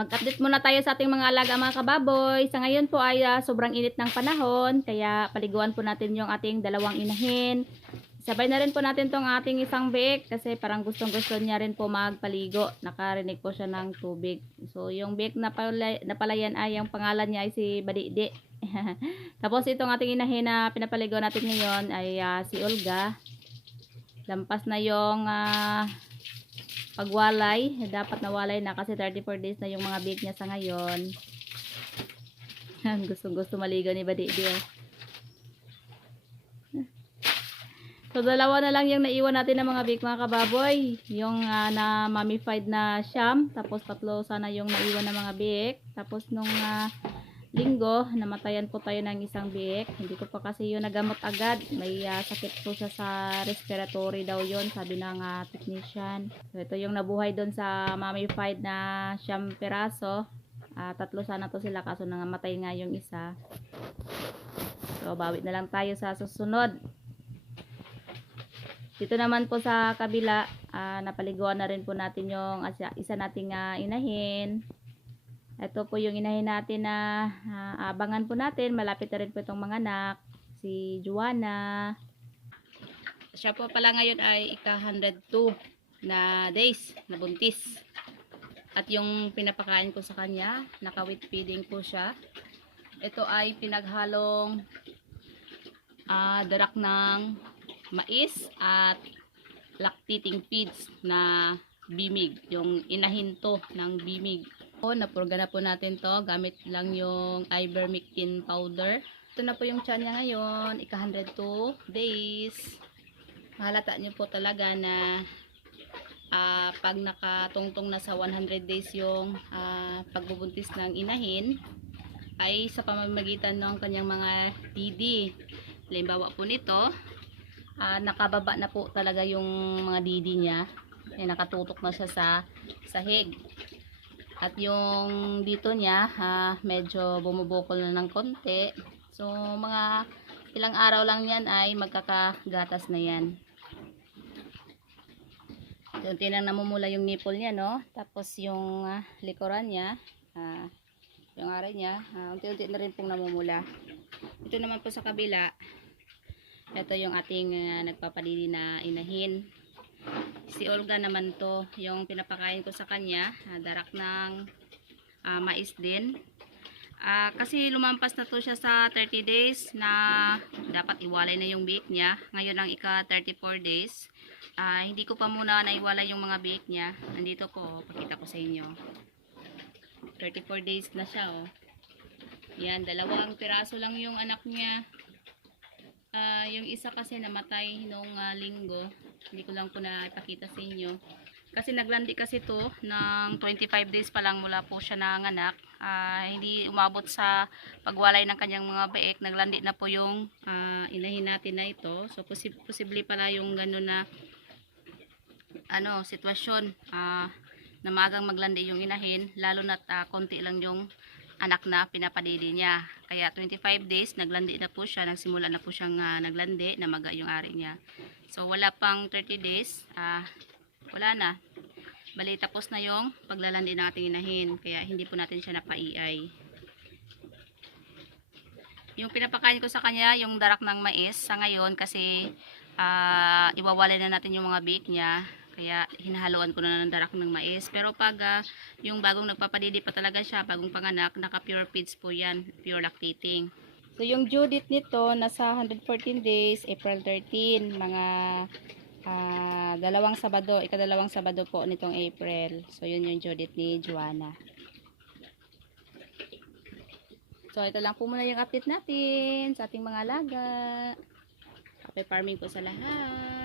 Mag-update muna tayo sa ating mga alaga mga kababoy. Sa ngayon po ay ah, sobrang init ng panahon, kaya paliguan po natin yung ating dalawang inahin. Sabay na rin po natin tong ating isang biik kasi parang gustong gusto niya rin po magpaligo. Nakarinig po siya ng tubig. So yung biik na, pala, na palayan ay ang pangalan niya ay si Badidi. Tapos itong ating inahin na pinapaligo natin ngayon ay ah, si Olga. Lampas na yung ah, pagwalay. Dapat nawalay na kasi 34 days na yung mga biik niya sa ngayon. gusto gusto maligo ni Badidi. Oh. So, dalawa na lang yung naiwan natin ng mga big mga kababoy. Yung ah, na mummified na siyam. Tapos tatlo sana yung naiwan ng mga big. Tapos nung ah, linggo, namatayan po tayo ng isang big. Hindi ko pa kasi yun nagamot agad. May ah, sakit po siya sa respiratory daw yon sabi ng ah, technician. So, ito yung nabuhay doon sa mummified na siyam peraso. Ah, tatlo sana to sila kaso nangamatay nga yung isa. So, bawi na lang tayo sa susunod. Dito naman po sa kabila, ah, napaliguan na rin po natin yung asa- isa nating ah, inahin. Ito po yung inahin natin na ah, abangan po natin. Malapit na rin po itong mga anak. Si Juana. Siya po pala ngayon ay ika-102 na days na buntis. At yung pinapakain ko sa kanya, naka-wheat feeding po siya. Ito ay pinaghalong ah, darak ng mais at lactating feeds na bimig, yung inahinto ng bimig. O, napurga na po natin to gamit lang yung ivermectin powder. Ito na po yung tiyan niya ngayon, ika 102 days. Mahalata niyo po talaga na ah, pag nakatungtong na sa 100 days yung ah, pagbubuntis ng inahin, ay sa pamamagitan ng kanyang mga didi. Halimbawa po nito, ah, nakababa na po talaga yung mga didi niya. Eh, nakatutok na siya sa sahig. At yung dito niya, ah, medyo bumubukol na ng konti. So, mga ilang araw lang yan ay magkakagatas na yan. Unti nang namumula yung nipple niya, no? Tapos yung ah, likuran niya, ah, yung aray niya, ah, unti-unti na rin pong namumula. Ito naman po sa kabila, ito yung ating uh, nagpapadidi na inahin. Si Olga naman to, yung pinapakain ko sa kanya, ah, darak ng ah, mais din. Ah, kasi lumampas na to siya sa 30 days na dapat iwalay na yung biik niya. Ngayon ang ika 34 days. Ah, hindi ko pa muna naiwalay yung mga biik niya. Nandito ko, pakita ko sa inyo. 34 days na siya oh. Yan, dalawang piraso lang yung anak niya. Ah, yung isa kasi namatay nung ah, linggo. Hindi ko lang po na ipakita sa inyo. Kasi naglandi kasi to ng 25 days pa lang mula po siya nanganak. Ah, hindi umabot sa pagwalay ng kanyang mga baek. Naglandi na po yung ah, inahin natin na ito. So posib posible pala yung gano'n na ano, sitwasyon ah, na magang maglandi yung inahin. Lalo na konti lang yung anak na pinapadidi niya. Kaya 25 days, naglandi na po siya. Nagsimula na po siyang ah, naglandi, namaga yung ari niya. So, wala pang 30 days, ah, wala na. Bali, tapos na yung paglalandi ng ating inahin. Kaya, hindi po natin siya napaiay. Yung pinapakain ko sa kanya, yung darak ng mais, sa ngayon, kasi ah, iwawalay na natin yung mga bake niya. Kaya hinahaluan ko na ng darak ng mais. Pero pag ah, yung bagong nagpapadidi pa talaga siya, bagong panganak, naka pure feeds po yan, pure lactating. So yung due date nito, nasa 114 days, April 13, mga ah, dalawang Sabado, ikadalawang Sabado po nitong April. So yun yung due date ni Joanna. So ito lang po muna yung update natin sa ating mga alaga. Happy farming po sa lahat.